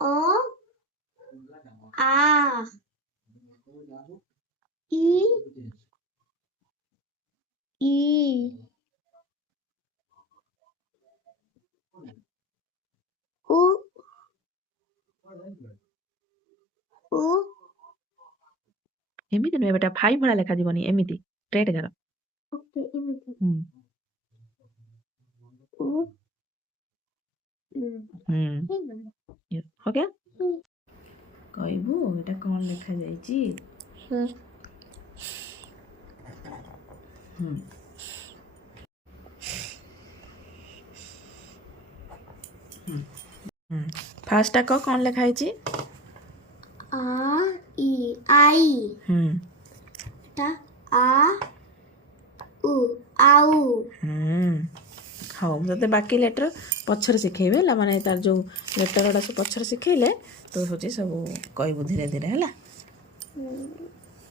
ओ आ ई ई उ उ एमिति नुहे बेटा फाइव भला लेखा जीवनी एमिति स्ट्रेट कर ओके इमिति उ हो गया कहबू एटा कौन लिखा जाइछि फास्ट क कौन लिखा जाइछि आ ई आई टा आ उ आउ हाँ मुझे बाकी लेटर पछर शिखेबे ला माने तार जो लेटर गुड़ा सब पछर शिखेले तो हूँ सब कहबू धीरे धीरे है।